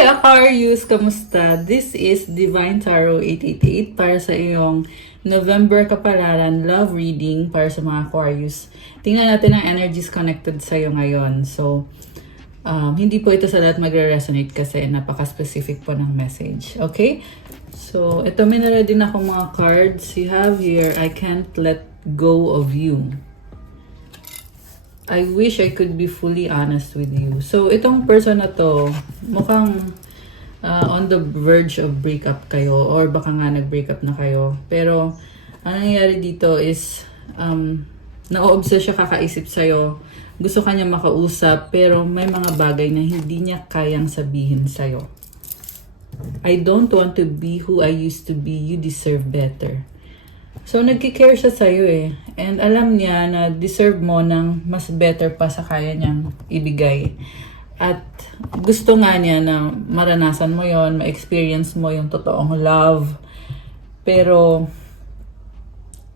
Hi Aquarius! Kamusta? This is Divine Tarot 888 para sa iyong November kapalaran love reading para sa mga Aquarius. Tingnan natin ang energies connected sa iyo ngayon. So, hindi po ito sa lahat magre-resonate kasi napaka-specific po ng message. Okay? So, ito may nara din akong mga cards. You have here, I can't let go of you. I wish I could be fully honest with you. So, itong person na to, mukhang on the verge of breakup kayo or baka nga nag-breakup na kayo. Pero, ang nangyayari dito is, na-obsess siya kakaisip sa'yo. Gusto kanya makausap, pero may mga bagay na hindi niya kayang sabihin sa'yo. I don't want to be who I used to be. You deserve better. So, nagkikare siya sa'yo eh. And alam niya na deserve mo ng mas better pa sa kaya niyang ibigay. At gusto nga niya na maranasan mo yon, ma-experience mo yung totoong love. Pero,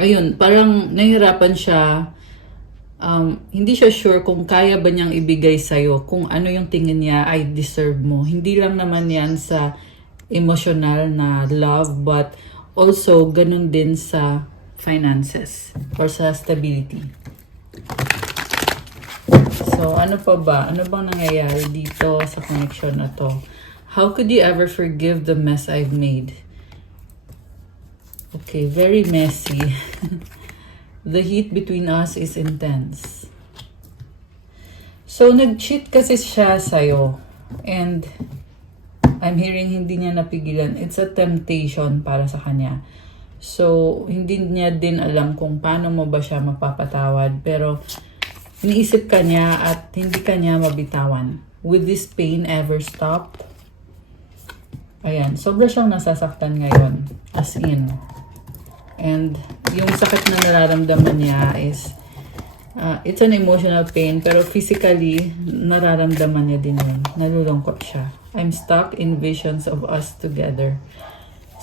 ayun, parang nahihirapan siya. Hindi siya sure kung kaya ba niyang ibigay sa'yo, kung ano yung tingin niya ay deserve mo. Hindi lang naman yan sa emotional na love, but also, ganun din sa finances or sa stability. So, ano pa ba? Ano bang nangyayari dito sa connection na to? How could you ever forgive the mess I've made? Okay, very messy. The heat between us is intense. So, nag-cheat kasi siya sa'yo. And I'm hearing hindi niya napigilan. It's a temptation para sa kanya. So, hindi niya din alam kung paano mo ba siya mapapatawad. Pero, iniisip ka niya at hindi ka niya mabitawan. Will this pain ever stop? Ayan. Sobra siyang nasasaktan ngayon. As in. And, yung sakit na nararamdaman niya is, it's an emotional pain. Pero physically, nararamdaman niya din yun. Nalulungkot siya. I'm stuck in visions of us together.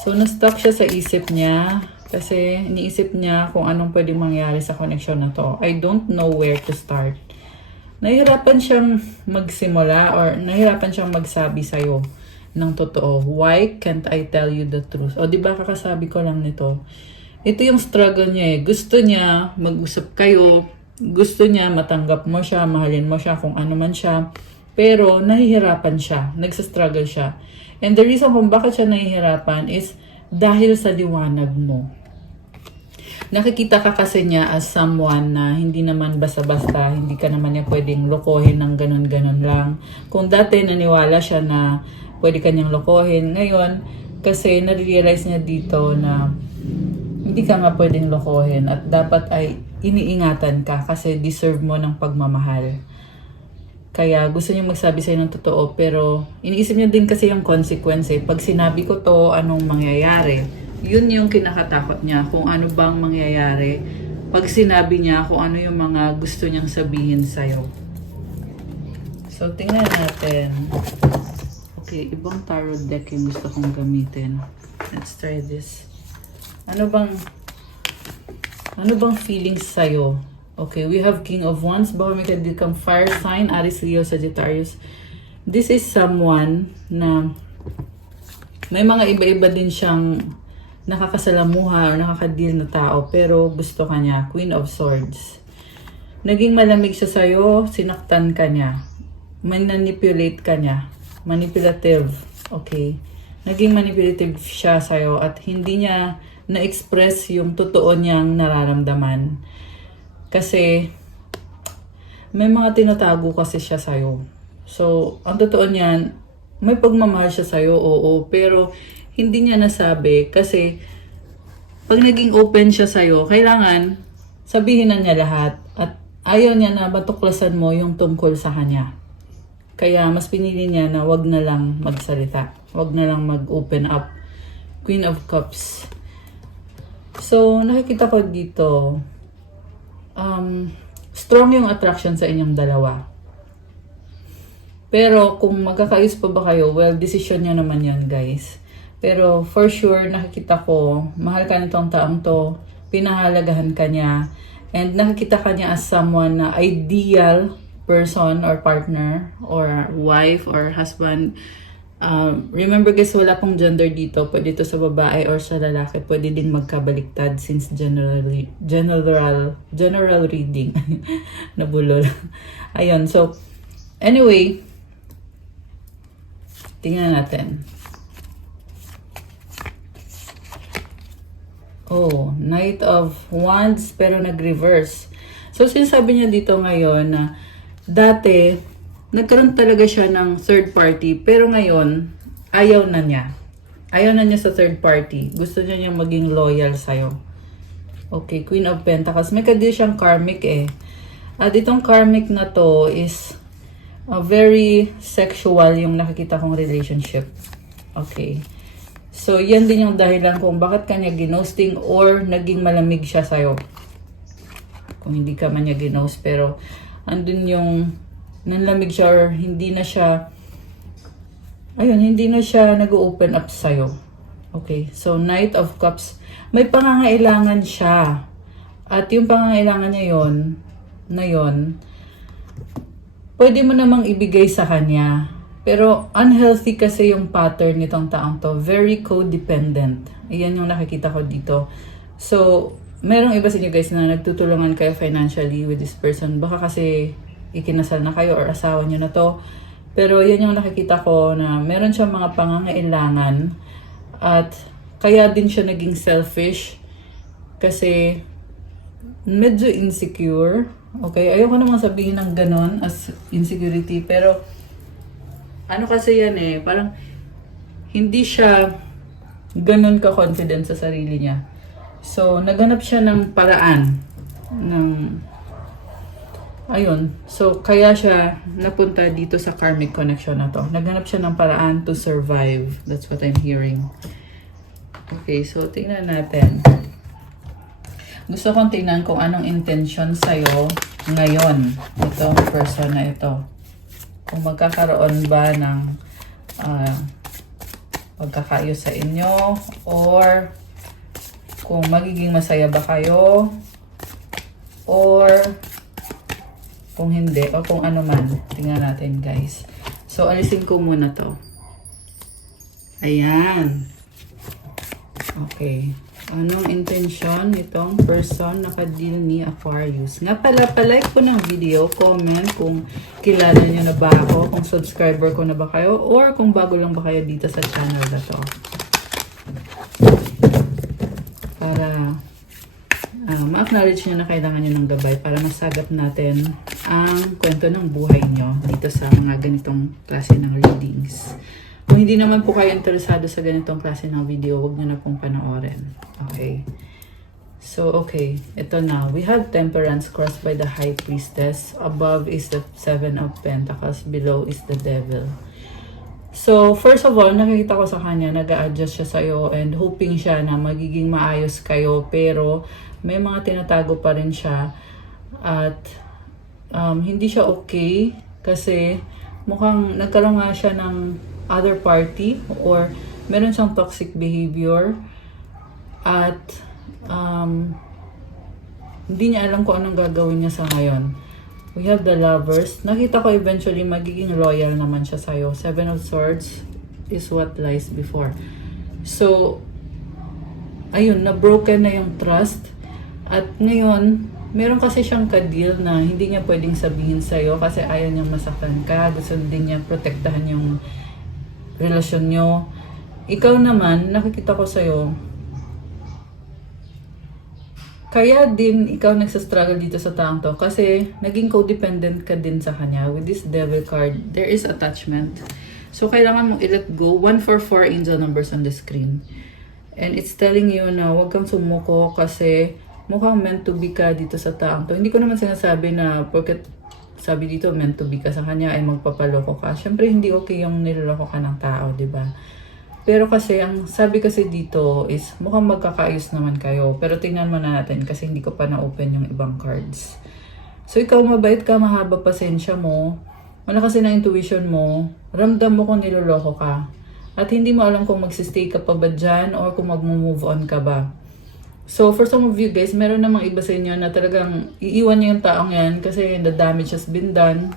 So, na-stuck siya sa isip niya kasi iniisip niya kung anong pwedeng mangyari sa connection na to. I don't know where to start. Nahihirapan siyang magsimula or nahihirapan siyang magsabi sa'yo ng totoo. Why can't I tell you the truth? O, diba kakasabi ko lang nito? Ito yung struggle niya eh. Gusto niya mag-usap kayo. Gusto niya matanggap mo siya, mahalin mo siya kung ano man siya. Pero, nahihirapan siya. Nagsastruggle siya. And the reason kung bakit siya nahihirapan is dahil sa liwanag mo. Nakikita ka kasi niya as someone na hindi naman basta-basta, hindi ka naman niya pwedeng lokohin ng ganun-ganun lang. Kung dati naniwala siya na pwede kanyang lokohin, ngayon, kasi na-realize niya dito na hindi ka nga pwedeng lokohin at dapat ay iniingatan ka kasi deserve mo ng pagmamahal. Kaya gusto niya magsabi sa'yo ng totoo pero iniisip niya din kasi yung consequence eh. Pag sinabi ko to, anong mangyayari? Yun yung kinakatakot niya kung ano bang mangyayari. Pag sinabi niya kung ano yung mga gusto niyang sabihin sa'yo. So, tingnan natin. Okay, ibang tarot deck yung gusto kong gamitin. Let's try this. Ano bang feelings sa'yo? Okay, we have King of Wands. Baka may become fire sign, Aries, Leo, Sagittarius. This is someone na may mga iba-iba din siyang nakakasalamuha or nakakadeal na tao pero gusto ka niya. Queen of Swords. Naging malamig siya sa'yo, sinaktan ka niya. Manipulate ka niya. Manipulative. Okay. Naging manipulative siya sa'yo at hindi niya na-express yung totoo niyang nararamdaman. Kasi, may mga tinatago kasi siya sa'yo. So, ang totoo niyan, may pagmamahal siya sa'yo, oo. Pero, hindi niya nasabi kasi, pag naging open siya sa'yo, kailangan sabihin na niya lahat. At ayaw niya na matuklasan mo yung tungkol sa kanya. Kaya, mas pinili niya na wag na lang magsalita. Wag na lang mag-open up. Queen of Cups. So, nakikita ko dito, strong yung attraction sa inyong dalawa. Pero kung magkakaayos pa ba kayo, well, decision nyo naman yan, guys. Pero for sure, nakikita ko, mahal ka nitong taong to, pinahalagahan ka niya, and nakikita ka niya as someone na ideal person or partner or wife or husband Remember guys, wala pong gender dito. Pwede ito sa babae or sa lalaki. Pwede din magkabaliktad since general reading. Nabulol. Ayun, so, anyway, tingnan natin. Oh, Knight of Wands pero nag-reverse. So, sinasabi niya dito ngayon na dati, nagkaroon talaga siya ng third party pero ngayon, ayaw na niya. Ayaw na niya sa third party. Gusto niya maging loyal sa'yo. Okay, Queen of Pentacles. May kadil siyang karmic eh. At itong karmic na to is very sexual yung nakikita kong relationship. Okay. So, yan din yung dahilan kung bakit kanya ginosting or naging malamig siya sa'yo. Kung hindi ka man niya ginost, pero andun yung nanlamig siya or hindi na siya, ayun, hindi na siya nag-open up sa'yo. Okay, so Knight of Cups, may pangangailangan siya. At yung pangangailangan niya yon, pwede mo namang ibigay sa kanya. Pero unhealthy kasi yung pattern nitong taong to. Very codependent. Iyan yung nakikita ko dito. So, merong iba sa inyo guys na nagtutulungan kayo financially with this person. Baka kasi ikinasal na kayo or asawa nyo na to. Pero yan yung nakikita ko na meron siyang mga pangangailangan at kaya din siya naging selfish kasi medyo insecure. Okay, ayoko naman sabihin ng ganon as insecurity pero ano kasi yan eh, parang hindi siya ganon ka-confident sa sarili niya. So, naganap siya ng paraan ng ayun. So, kaya siya napunta dito sa karmic connection na to. Naghanap siya ng paraan to survive. That's what I'm hearing. Okay, so tingnan natin. Gusto kong tingnan kung anong intention sa'yo ngayon. Itong person na ito. Kung magkakaroon ba ng magkakaayos sa inyo or kung magiging masaya ba kayo or kung hindi, o kung ano man. Tingnan natin, guys. So, alisin ko muna to. Ayan. Okay. Anong intention nitong person na ka-deal ni Aquarius? Nga pala, palike po ng video, comment kung kilala nyo na ba ako, kung subscriber ko na ba kayo, or kung bago lang ba kayo dito sa channel na to. Para ma-acknowledge nyo na kailangan nyo ng gabay para masagap natin ang kwento ng buhay nyo dito sa mga ganitong klase ng readings. Kung hindi naman po kayo interesado sa ganitong klase ng video, wag nyo na pong panoorin. Okay. So, okay. Ito na. We have Temperance crossed by the High Priestess. Above is the Seven of Pentacles. Below is the Devil. So, first of all, nakikita ko sa kanya, nag-a-adjust siya sa'yo and hoping siya na magiging maayos kayo. Pero, may mga tinatago pa rin siya. At, hindi siya okay kasi mukhang nagkaroon nga siya ng other party or meron siyang toxic behavior. At, hindi niya alam kung anong gagawin niya sa ngayon. We have the Lovers. Nakita ko eventually magiging loyal naman siya sa'yo. Seven of Swords is what lies before. So, ayun, na-broken na yung trust. At ngayon, meron kasi siyang ka-deal na hindi niya pwedeng sabihin sa'yo kasi ayaw niyang masaktan ka. Gusto din niya protektahan yung relasyon niyo. Ikaw naman, nakikita ko sa'yo, kaya din ikaw nagsastruggle dito sa taong to kasi naging codependent ka din sa kanya. With this Devil card, there is attachment. So, kailangan mong i-let go. 144 angel numbers on the screen. And it's telling you na huwag kang sumuko kasi mukhang meant to be ka dito sa taong to. Hindi ko naman sinasabi na porque sabi dito meant to be ka sa kanya ay magpapaloko ka. Siyempre, hindi okay yung niloloko ka ng tao, di ba? Pero kasi, ang sabi kasi dito is mukhang magkakaayos naman kayo. Pero tingnan mo na natin kasi hindi ko pa na-open yung ibang cards. So, ikaw mabait ka, mahaba pasensya mo. Wala kasi na intuition mo. Ramdam mo kung niloloko ka. At hindi mo alam kung magsistay ka pa ba dyan or kung mag-move on ka ba. So, for some of you guys, meron namang iba sa inyo na talagang iiwan niyo yung taong yan kasi the damage has been done.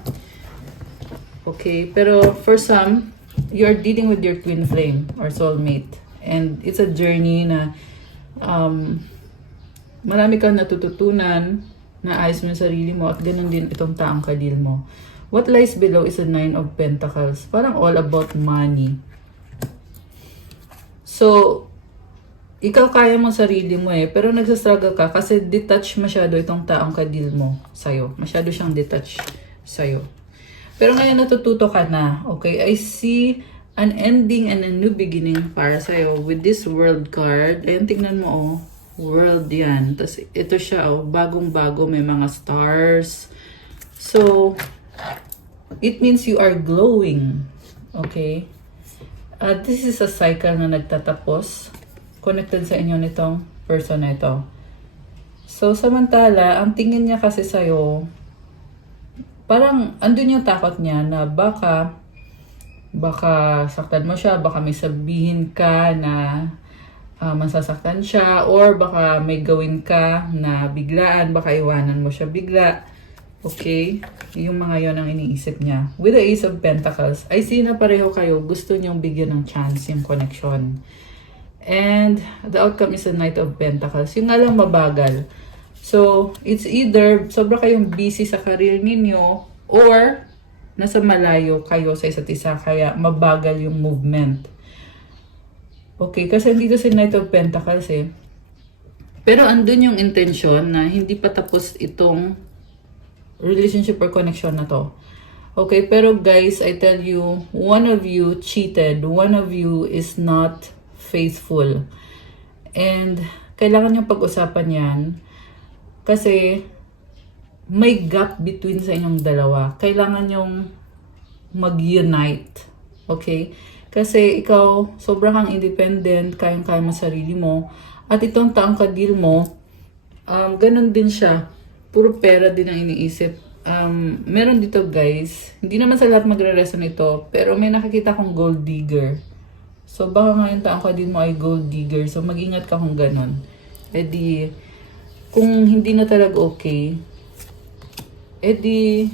Okay, pero for some, you're dealing with your twin flame or soulmate. And it's a journey na marami kang natututunan, naayos mo yung sarili mo, at ganun din itong taong kadil mo. What lies below is a 9 of Pentacles. Parang all about money. So, ikaw kaya mo sarili mo pero nagsastruggle ka kasi detached masyado itong taong kadil mo sa'yo. Masyado siyang detached sa'yo. Pero ngayon natututo ka na, okay? I see an ending and a new beginning para sa'yo with this world card. Ayan, tingnan mo, world yan. Tapos ito siya, bagong-bago, may mga stars. So, it means you are glowing, okay? This is a cycle na nagtatapos. Connected sa inyo nitong person na ito. So, samantala, ang tingin niya kasi sa'yo, parang andun yung takot niya na baka saktan mo siya, baka may sabihin ka na masasaktan siya, or baka may gawin ka na biglaan, baka iwanan mo siya bigla. Okay? Yung mga yon ang iniisip niya. With the Ace of Pentacles, I see na pareho kayo, gusto niyong bigyan ng chance yung connection. And the outcome is a Knight of Pentacles. Yung nga lang mabagal. So, it's either sobra kayong busy sa career ninyo or nasa malayo kayo sa isa't isa kaya mabagal yung movement. Okay, kasi dito si Knight of Pentacles Pero andun yung intention na hindi pa tapos itong relationship or connection na to. Okay, pero guys, I tell you, one of you cheated. One of you is not faithful. And kailangan niyong pag-usapan yan kasi may gap between sa inyong dalawa. Kailangan niyong mag-unite. Okay? Kasi ikaw, sobrang kang independent, kayang-kaya mo sarili mo. At itong taong kadil mo, ganun din siya. Puro pera din ang iniisip. Meron dito guys, hindi naman sa lahat magre-resonate ito, pero may nakikita kong gold digger. So, baka ngayon taong kadil mo ay gold digger. So, mag-ingat ka kung ganon. Di, kung hindi na talaga okay, di,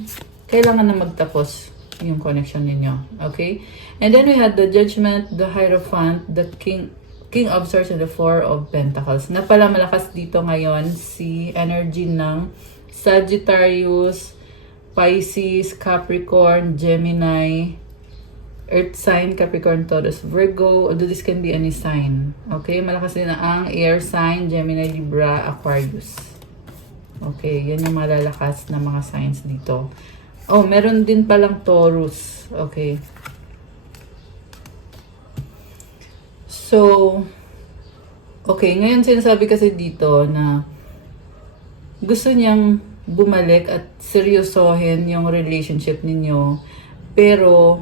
kailangan na magtapos yung connection ninyo. Okay? And then we had the Judgment, the Hierophant, the King of Swords, and the Four of Pentacles. Na pala malakas dito ngayon si energy ng Sagittarius, Pisces, Capricorn, Gemini, Earth sign, Capricorn, Taurus, Virgo, although this can be any sign. Okay? Malakas din ang air sign, Gemini, Libra, Aquarius. Okay, yan yung malalakas na mga signs dito. Oh, meron din palang Taurus. Okay. So, okay, ngayon sinasabi kasi dito na gusto niyang bumalik at seryosohin yung relationship ninyo, pero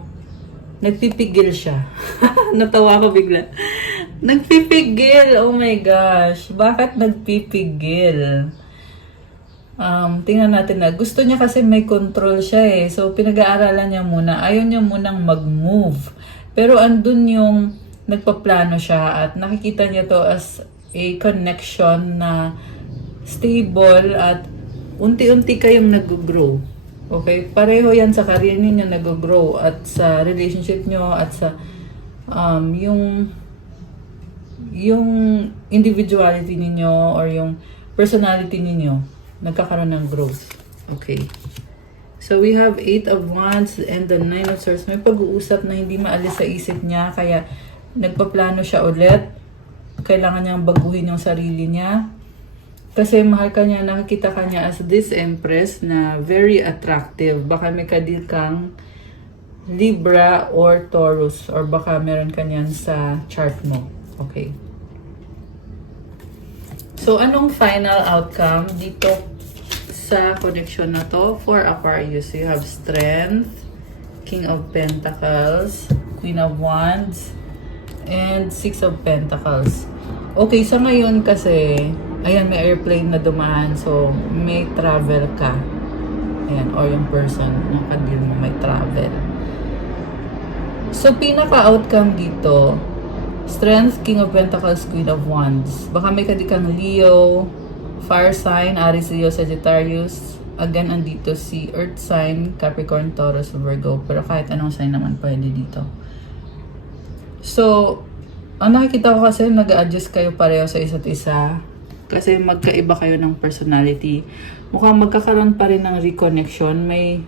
nagpipigil siya. Natawa ko bigla. Nagpipigil! Oh my gosh! Bakit nagpipigil? Tingnan natin na. Gusto niya kasi may control siya So, pinag-aaralan niya muna. Ayaw niya munang mag-move. Pero andun yung nagpaplano siya at nakikita niya to as a connection na stable at unti-unti kayong nag-grow. Okay? Pareho yan sa career ninyo nag-grow at sa relationship nyo at sa yung individuality ninyo or yung personality ninyo nagkakaroon ng growth. Okay. So we have 8 of Wands and the 9 of Swords. May pag-uusap na hindi maalis sa isip niya kaya nagpaplano siya ulit. Kailangan niyang baguhin yung sarili niya. Kasi mahal ka niya, nakikita ka niya as this Empress na very attractive. Baka may kadil kang Libra or Taurus or baka meron ka niyan sa chart mo. Okay. So, anong final outcome dito sa connection na to for Aquarius? You have Strength, King of Pentacles, Queen of Wands, and Six of Pentacles. Okay, sa ngayon kasi, ayan, may airplane na dumaan. So, may travel ka. Ayan, or yung person na kadil mo may travel. So, pinaka-outcome dito, Strength, King of Pentacles, Queen of Wands. Baka may kadil kang Leo, Fire sign, Aries, Leo, Sagittarius. Again, andito si Earth sign, Capricorn, Taurus, Virgo. Pero kahit anong sign naman pwede dito. So, ang nakikita ko kasi nag-adjust kayo pareho sa isa't isa. Kasi magkaiba kayo ng personality. Mukhang magkakaroon pa rin ng reconnection. May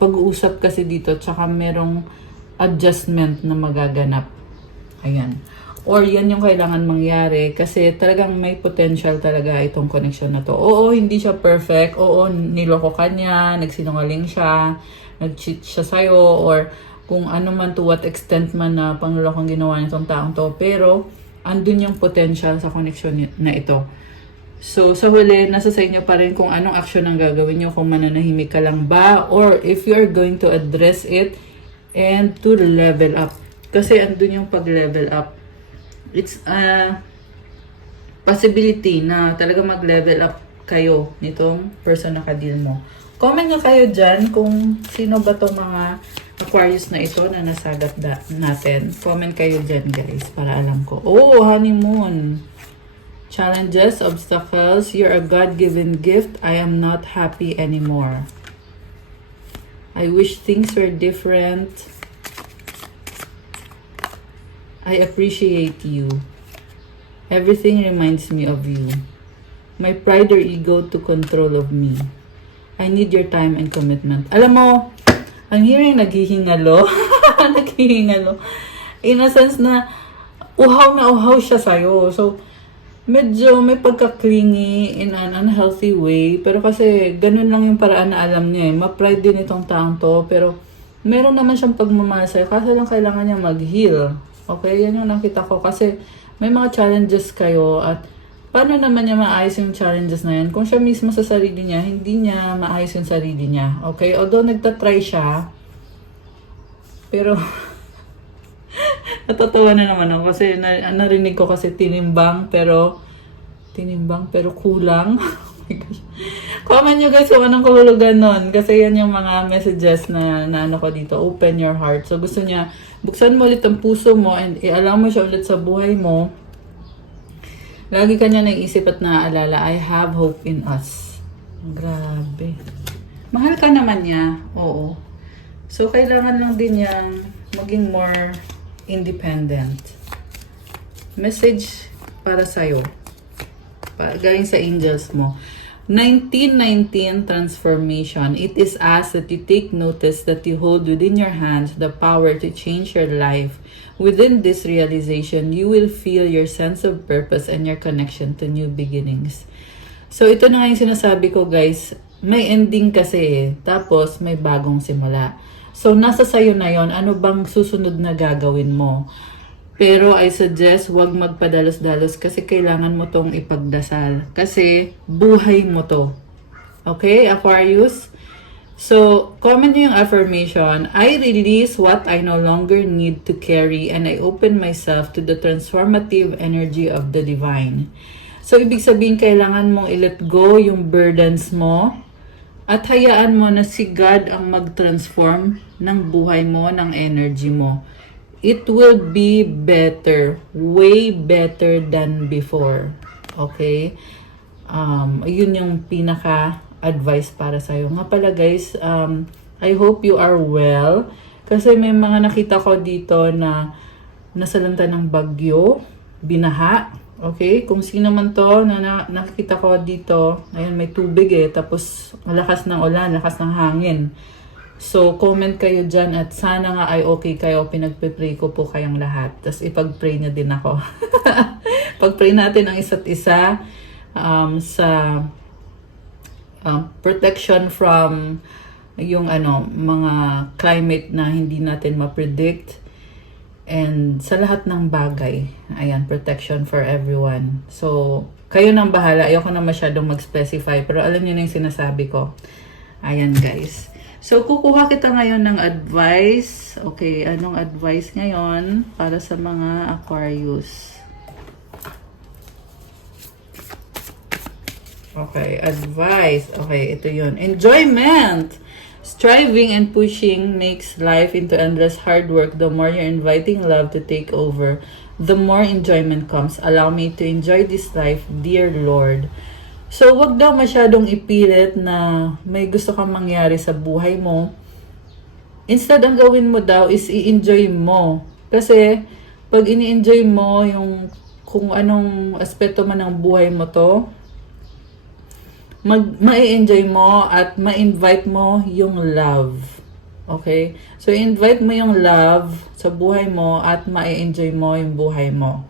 pag-uusap kasi dito, tsaka merong adjustment na magaganap. Ayan. Or yan yung kailangan mangyari kasi talagang may potential talaga itong connection na to. Oo, hindi siya perfect. Oo, niloko ka niya, nagsinungaling siya, nag-cheat siya sa'yo, or kung ano man to what extent man na panglulokong ginawa nitong taong to. Pero, andun yung potential sa connection na ito. So, sa huli, nasa sa inyo pa rin kung anong action ang gagawin nyo, kung mananahimik ka lang ba, or if you're going to address it and to level up. Kasi andun yung pag-level up. It's a possibility na talaga mag-level up kayo nitong person na ka-deal mo. Comment nga kayo dyan kung sino ba tong mga Aquarius na ito na nasagat natin. Comment kayo dyan, guys, para alam ko. Oh, honeymoon. Challenges, obstacles, you're a God-given gift. I am not happy anymore. I wish things were different. I appreciate you. Everything reminds me of you. My pride or ego took control of me. I need your time and commitment. Alam mo, ang hearing naghihingalo. Naghihingalo. In a sense na uhaw siya sa'yo. So, medyo may pagka-clingy in an unhealthy way. Pero kasi ganun lang yung paraan na alam niya eh. Ma-pride din itong taong to. Pero meron naman siyang pagmamahal sa'yo. Kasi lang kailangan niya mag-heal. Okay, yan yung nakita ko kasi may mga challenges kayo at paano naman niya maayos yung challenges na yan kung siya mismo sa sarili niya, hindi niya maayos yung sarili niya. Okay, although nagtatry siya, pero natatawa na naman ako kasi narinig ko kasi tinimbang pero kulang. Oh my gosh. Comment nyo guys kung anong kahulugan nun. Kasi yan yung mga messages na ano ko dito. Open your heart. So gusto niya, buksan mo ulit ang puso mo and i-allow mo siya ulit sa buhay mo. Lagi ka niya naiisip at naaalala, I have hope in us. Grabe. Mahal ka naman niya. Oo. So kailangan lang din niyang maging more independent. Message para sa'yo. Galing sa angels mo. 1919 transformation. It is asked that you take notice that you hold within your hands the power to change your life. Within this realization, you will feel your sense of purpose and your connection to new beginnings. So ito na nga yung sinasabi ko guys, may ending kasi eh. Tapos may bagong simula. So nasa sayo na yon, ano bang susunod na gagawin mo? Pero I suggest wag magpadalos-dalos kasi kailangan mo tong ipagdasal. Kasi buhay mo to. Okay, Aquarius? So, comment nyo yung affirmation. I release what I no longer need to carry and I open myself to the transformative energy of the divine. So, ibig sabihin kailangan mong i-let go yung burdens mo at hayaan mo na si God ang mag-transform ng buhay mo, ng energy mo. It will be better, way better than before. Okay? Yun yung pinaka-advice para sa'yo. Nga pala guys, I hope you are well. Kasi may mga nakita ko dito na nasalanta ng bagyo, binaha. Okay? Kung sino man to na nakikita ko dito, ayun may tubig eh. Tapos lakas ng ulan, lakas ng hangin. So, comment kayo dyan at sana nga ay okay kayo. Pinagpe-pray ko po kayong lahat. Tapos ipag-pray nyo din ako. Pag-pray natin ang isa't isa sa protection from yung mga climate na hindi natin ma-predict. And sa lahat ng bagay. Ayan, protection for everyone. So, kayo nang bahala. Ayoko na masyadong mag-specify. Pero alam niyo na yung sinasabi ko. Ayan guys. So, kukuha kita ngayon ng advice. Okay, anong advice ngayon para sa mga Aquarius? Okay, advice. Okay, ito yun. Enjoyment! Striving and pushing makes life into endless hard work. The more you're inviting love to take over, the more enjoyment comes. Allow me to enjoy this life, dear Lord. So, wag daw masyadong ipilit na may gusto kang mangyari sa buhay mo. Instead, ang gawin mo daw is i-enjoy mo. Kasi, pag ini-enjoy mo yung kung anong aspeto man ng buhay mo to, ma-enjoy mo at ma-invite mo yung love. Okay? So, invite mo yung love sa buhay mo at ma-enjoy mo yung buhay mo.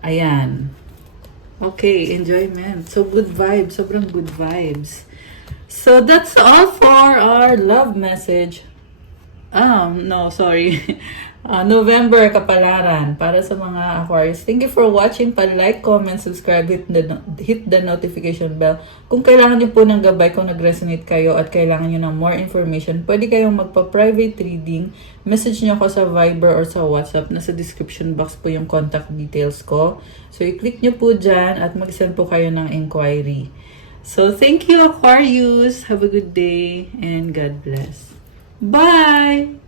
Ayan. Okay, enjoyment. So, good vibes. Sobrang good vibes. So, that's all for our love message. No, sorry. November kapalaran para sa mga Aquarius. Thank you for watching. Pa-like, comment, subscribe, hit the notification bell. Kung kailangan niyo po ng gabay, kung nag-resonate kayo at kailangan niyo ng more information, pwede kayong magpa-private reading. Message niyo ako sa Viber or sa WhatsApp. Nasa description box po yung contact details ko. So, i-click niyo po dyan at mag-send po kayo ng inquiry. So, thank you Aquarius. Have a good day and God bless. Bye!